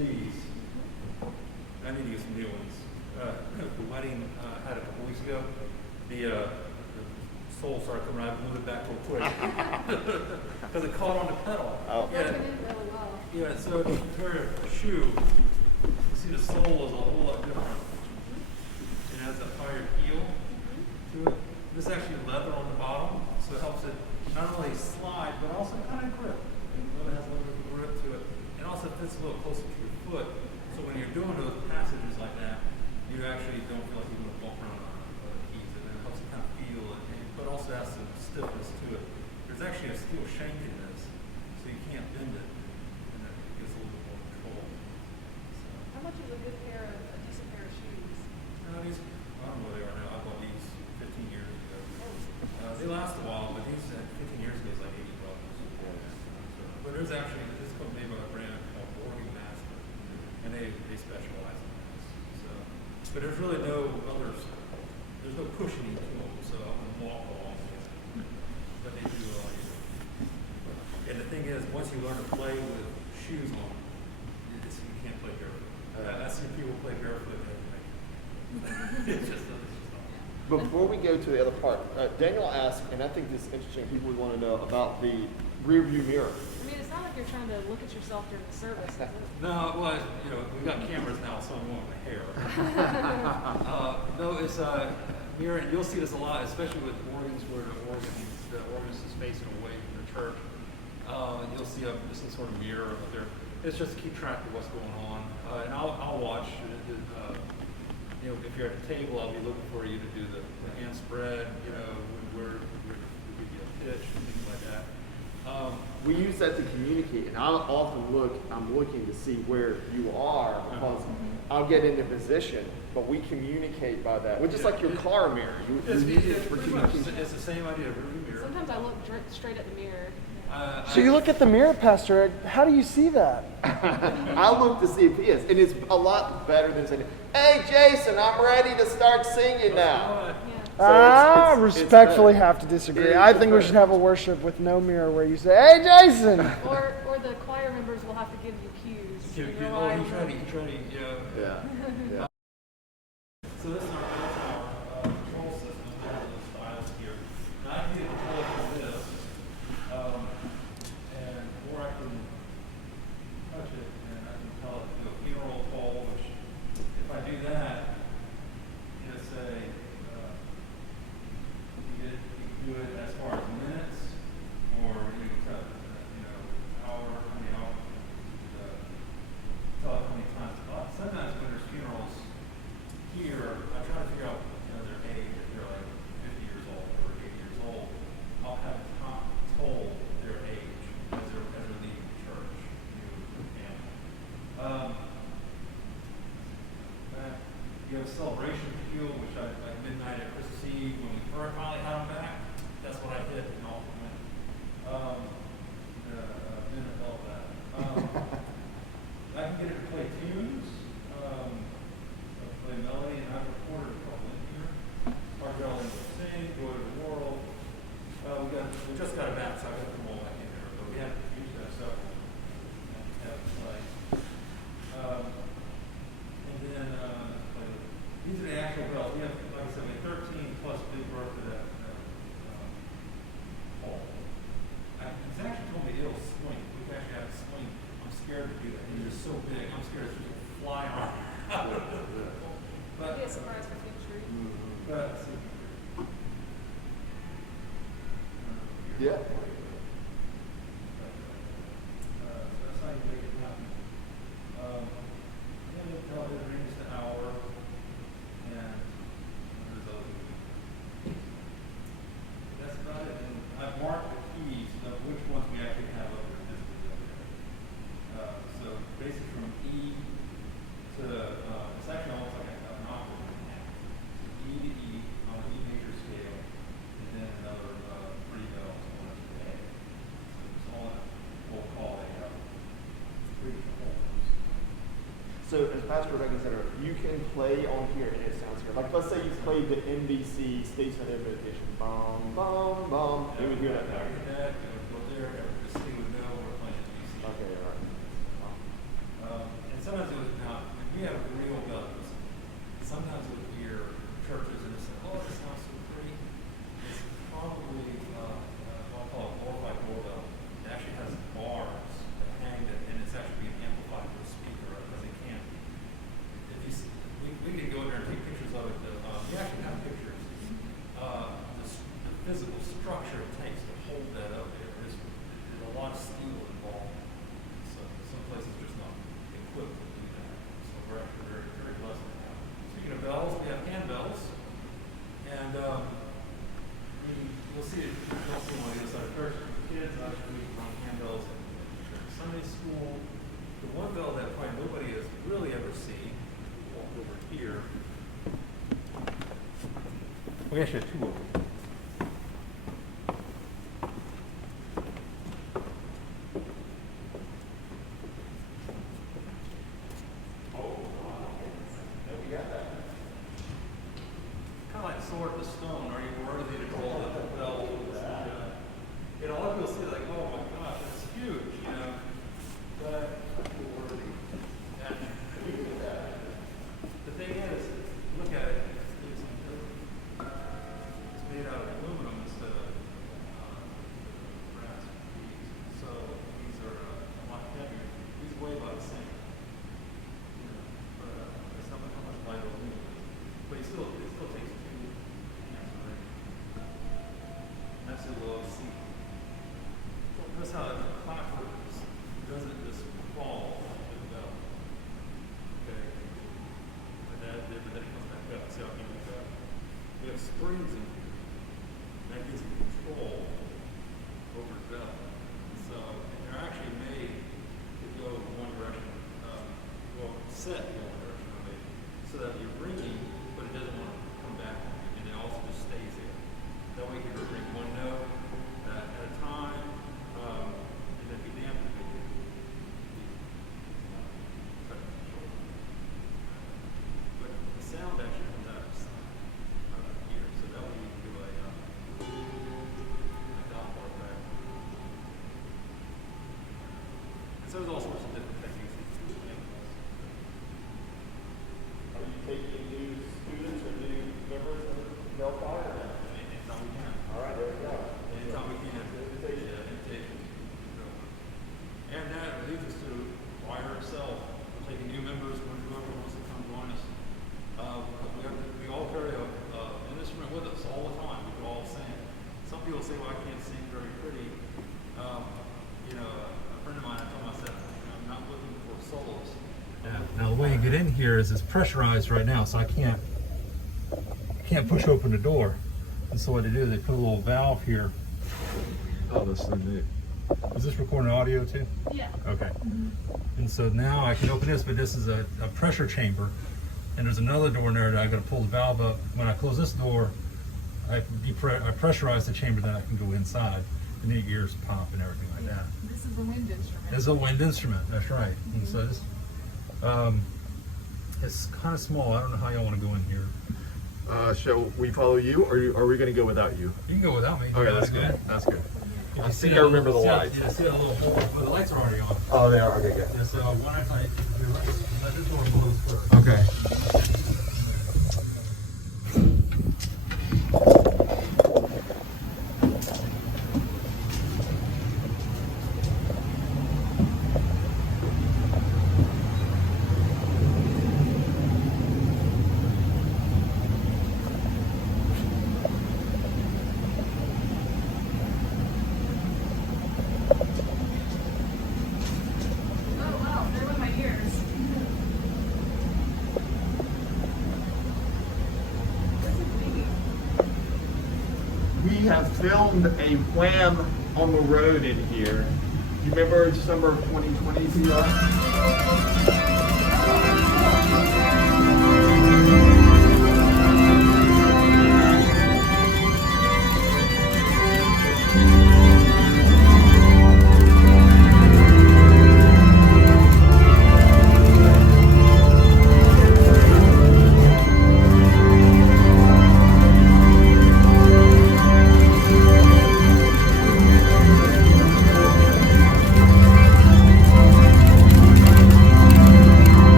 these. I need to get some new ones. The wedding I had a couple weeks ago, the soul started coming out, I moved it back real quick because it caught on the pedal. Oh. Yeah, Really well. yeah. So if you compare a shoe, you see the sole is a whole lot different. It has a higher heel to it. This is actually leather on the bottom, so it helps it not only slide but also kind of grip. It has a little bit of grip to it. It also fits a little closer to your foot. So when you're doing those passages like that, you actually don't feel like you're going to walk around on the keys, and it helps you kind of feel it, but also has some stiffness to it. There's actually a steel shank in this, so you can't bend it, and it gives a little bit more control. So, How much is a good pair of a decent pair of shoes? these, I don't know where they are now. I bought these 15 years ago. They last a while, but these 15 years ago is like $80. But there's actually this company made by a brand called Oregon Master, and they specialize in this. So, but there's really no others. There's no cushioning to them, so I can walk along with it. But they do like it. And the thing is, once you learn to play with shoes on, you can't play barefoot. I've seen people play barefoot and everything. It's just not. Before we go to the other part, Daniel asked, and I think this is interesting, people would want to know about the rear view mirror. I mean, it's not like you're trying to look at yourself during the service, is it? No, well, we've got cameras now, so I'm going with hair. No, it's mirror, and you'll see this a lot, especially with organs where the organist is facing away from the church. You'll see some sort of mirror up there. It's just to keep track of what's going on. And I'll watch. If you're at the table, I'll be looking for you to do the hand spread. Where we get a pitch and things like that. We use that to communicate, and I'll often I'm looking to see where you are, because I'll get into position, but we communicate by that, which is like your car mirror. You use it for communication. It's the same idea of rearview mirror. Sometimes I look straight at the mirror. So you look at the mirror, Pastor Ed. How do you see that? I look to see if he is, and it's a lot better than saying, "Hey, Jason, I'm ready to start singing now." I it's respectfully better. have to disagree. It I is think we better. should have a worship with no mirror where you say, "Hey, Jason." Or the choir members will have to give you cues. He tried to, Yeah. So this is our control system. We have those dials here. Now I can get control from this, and or I can touch it and I can tell it to do a funeral call. Which, if I do that, say you can do it as far as minutes, or you can tell hour, how many hours. Tell it how many times. Sometimes when there's funerals here, I try to figure out their age. If they're like 50 years old or 80 years old, I'll have told their age as they're leaving the church. You have a celebration cue, which like midnight at Christmas Eve when we finally had them back. That's what I did in all the minute of that. I can get it to play tunes. Play melody, and I've recorded a couple in here. Our girls sing, Joy of the World. We just got it back, so I got them all back in there, but we haven't used that stuff. And then these are the actual bells. We have, like I said, we have 13 plus big birth of that hall. It's actually told me it'll swing. We can actually have it swing. I'm scared to do that. These are so big. I'm scared it's going to fly on. Maybe a surprise for future. But Yeah. that's how you make it happen. Then we'll tell it rings the hour, and there's other. That's about it. And I've marked the keys of which ones we actually have up there physically. So basically from E to it's actually almost like an octave. E to E on an E major scale, and then another 3 bells on a A. So it's all what we'll call a So as Pastor Rebecca said, you can play on here and it sounds good. Like let's say you played the NBC Statesman Invitation. Bum, bum, bum. You would hear that now. Go there, the city would know we're playing NBC. Okay, all right. And some Sunday school. The one bell that probably nobody has really ever seen. Walk over here. We actually have two of them. Kind of like sword in the stone. Are you worthy to call the bell? You know, a lot of people see it like, oh my gosh, that's huge, you know. But you're worthy. And the thing is, look at it. It's made out of aluminum instead of brass beads. So these are a lot heavier. These weigh about the same. You know, but it's not how much lighter aluminum is. But it still takes two hands to ring. And that's a low C. Notice how the clapper doesn't just fall like the bell. Okay? But then it comes back up. See how it comes back? We have springs in here. That gives you control over the bell. So they're actually made to go in one direction. Set in one direction, really, so that you're ringing, but it doesn't want to come back on you, and it also just stays there. That way you can ring one note at a time, and then be damned if it but the sound actually comes out of here, so that way you can do a Doppler effect. And so there's all sorts of different techniques that you can use. Are you taking new students or new members of the Bell Choir? Anytime we can. All right, there we go. Anytime we can. Invitation. Yeah, invitation. And that leads us to the choir itself. We're taking new members, whoever wants to come join us. We all carry an instrument with us all the time. We can all sing. Some people say, well, I can't sing very pretty. You know, a friend of mine, I told him, I said, I'm not looking for solos. Now the way you get in here is it's pressurized right now, so I can't push open the door. And so what they do, they put a little valve here. Oh, that's so neat. Is this recording audio too? Yeah. Okay. And so now I can open this, but this is a pressure chamber. And there's another door in there that I got to pull the valve up. When I close this door, I pressurize the chamber, then I can go inside. And the ears pop and everything like that. This is the wind instrument. It's a wind instrument, that's right. And so this, it's kind of small. I don't know how y'all want to go in here. Shall we follow you, or are we going to go without you? You can go without me. Okay, that's good. That's good. You I think I remember the lights. Yeah, see that little hole? Well, the lights are already on. Oh, they are. Okay, good. Yeah, so why don't I let this door close first? Okay. Oh wow, there went my ears. We have filmed a Wham on the road in here. You remember summer of 2020, CR?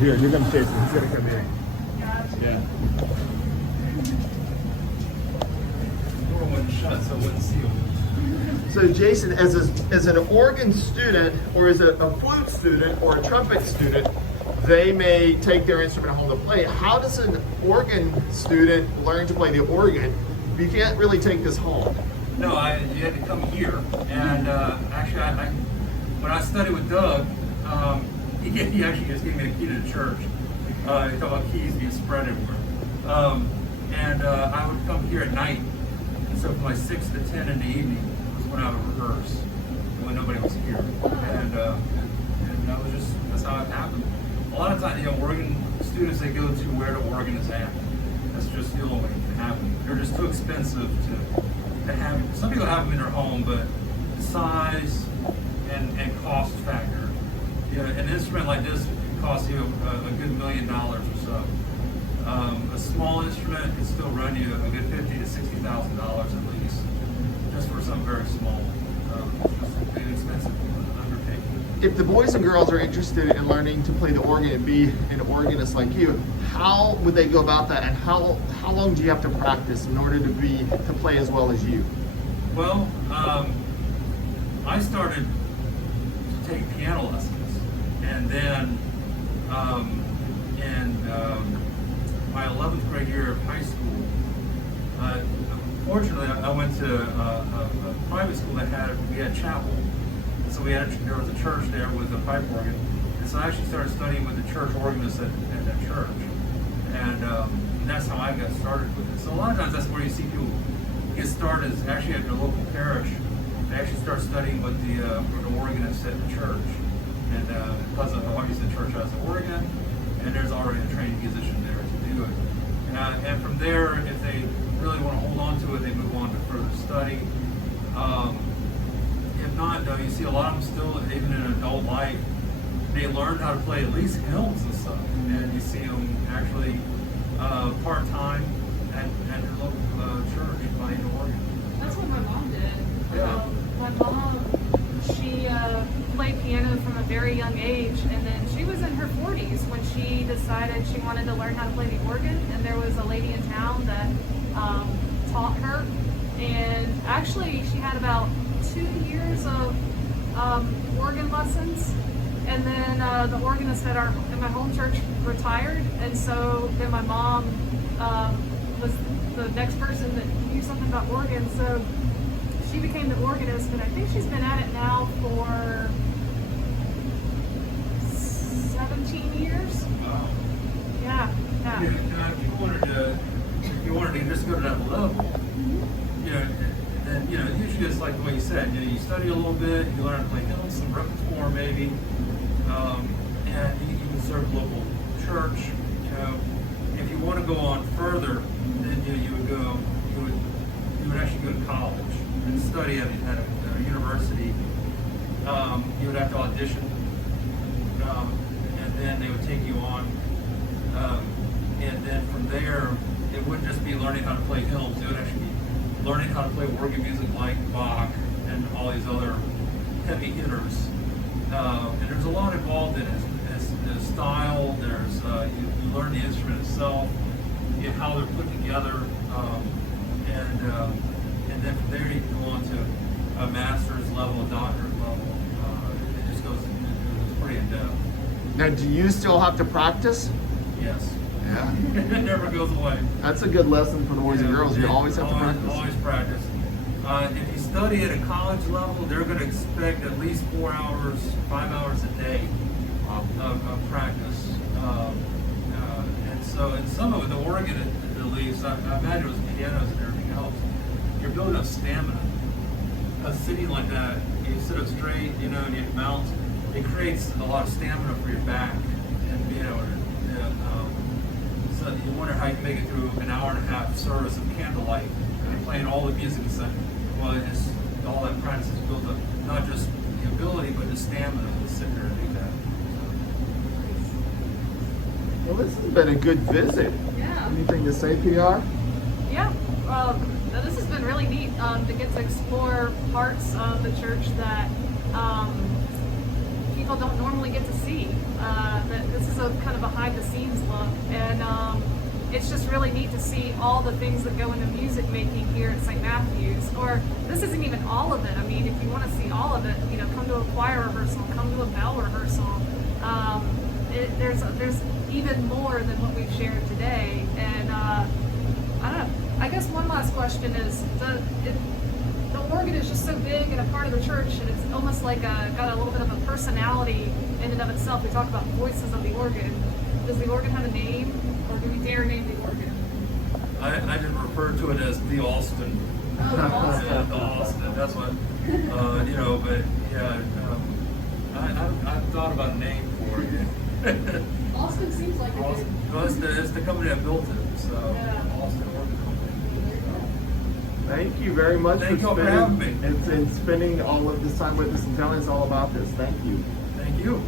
Here, you're gonna chase him. He's gonna come in. Gotcha. Yeah. So Jason, as an organ student, or as a flute student, or a trumpet student, they may take their instrument home to play. How does an organ student learn to play the organ? You can't really take this home. No, you had to come here. And actually, when I studied with Doug, he actually just gave me a key to the church. He talked about keys being spread everywhere. I would come here at night. And so from like 6 to 10 in the evening was when I would rehearse, when nobody was here. And that was that's how it happened. A lot of times, organ students, they go to where the organ is at. That's just the only way it can happen. They're just too expensive to have. Some people have them in their home, but the size and cost factor. An instrument like this costs you a good $1 million or so. A small instrument can still run you a good $50,000 to $60,000 at least, just for something very small. It's an expensive undertaking. If the boys and girls are interested in learning to play the organ and be an organist like you, how would they go about that, and how long do you have to practice in order to play as well as you? Well, I started to take piano lessons, and then my 11th grade year of high school, fortunately, I went to a private school that we had chapel. So there was a church there with a pipe organ. And so I actually started studying with the church organist at that church. And that's how I got started with it. So a lot of times that's where you see people get started, is actually at their local parish. They actually start studying with the organist at the church. And because obviously the church has an organ, and there's already a trained musician there to do it. And from there, if they really want to hold on to it, they move on to further study. If not, though, you see a lot of them still, even in adult life, they learn how to play at least hymns and stuff. And you see them actually part-time at their local church playing the organ. That's what my mom did. Yeah. My mom, she played piano from a very young age, and then she was in her 40s when she decided she wanted to learn how to play the organ, and there was a lady in town that taught her. And actually, she had about 2 years of organ lessons, and then the organist in my home church retired, and so then my mom was the next person that knew something about organs, so she became the organist, and I think she's been at it now for 17 years. Wow. Yeah. If you wanted to just go to that level, then usually it's like the way you said. You study a little bit, you learn how to play some repertoire maybe, and you can serve local church. If you want to go on further, then you would actually go to college and study at a university. You would have to audition, and then they would take you on. And then from there, it wouldn't just be learning how to play hymns. It would actually be learning how to play organ music like Bach and all these other heavy hitters. And there's a lot involved in it. There's style. There's you learn the instrument itself, how they're put together, and then from there you can go on to a master's level, a doctorate level. It just goes. It's pretty in depth. Now, do you still have to practice? Yes. Yeah. It never goes away. That's a good lesson for the boys and girls. You always have to practice. Always practice. If you study at a college level, they're going to expect at least 4 hours, 5 hours a day of practice. And so, in some of it, the organ at least, I imagine it was pianos and everything else, you're building up stamina. Sitting like that, you sit up straight, and you bounce. It creates a lot of stamina for your back, and so you wonder how you can make it through an hour and a half service of candlelight, and playing all the music and stuff. Well, it's all that practice is built up, not just the ability, but the stamina to sit there and do that. Well, this has been a good visit. Yeah. Anything to say, PR? Yeah. This has been really neat to get to explore parts of the church that people don't normally get to see. That this is a kind of behind the scenes look, and it's just really neat to see all the things that go into music making here at St. Matthew's. Or this isn't even all of it. I mean, if you want to see all of it, you know, come to a choir rehearsal, come to a bell rehearsal. There's even more than what we've shared today. And I don't know. I guess one last question is the organ is just so big and a part of the church, and it's almost like got a little bit of a personality in and of itself. We talk about voices of the organ. Does the organ have a name, or do we dare name the organ? I just refer to it as the Alston. Oh, the Alston. Yeah, the Alston. That's what, you know, but yeah, I've thought about a name for it. Alston seems like a good. Well, it's the company that built it, so Yeah. Alston Organ Company. Thank you very much Thank you for having me. and spending all of this time with us and telling us all about this. Thank you. Thank you.